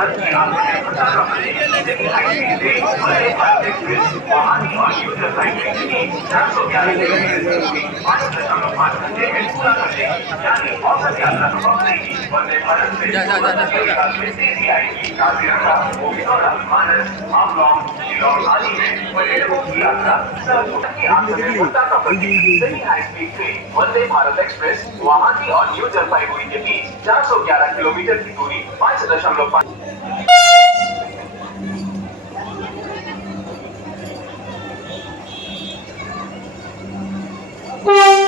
भारत की आत्मनिर्भरता का प्रतीक वंदे भारत एक्सप्रेस गुवाहाटी और न्यू जलपाईगुड़ी के बीच 411 किलोमीटर की दूरी 5.5 घंटे में पूरा कर लेगी। यानी औसत यात्रा कम रहेगी। वंदे भारत से में तेजी आएगी। काजीरंगा, मोगिनोरा, मानस, हावलॉन्ग, शिलोंग आदि में पर्यटकों की यात्रा सहज होगी। आत्मनिर्भरता का प्रतीक semi high speed train Vande Bharat Express Guwahati और न्यू जलपाईगुड़ी के बीच 411 किलोमीटर की दूरी 5.5 Bye.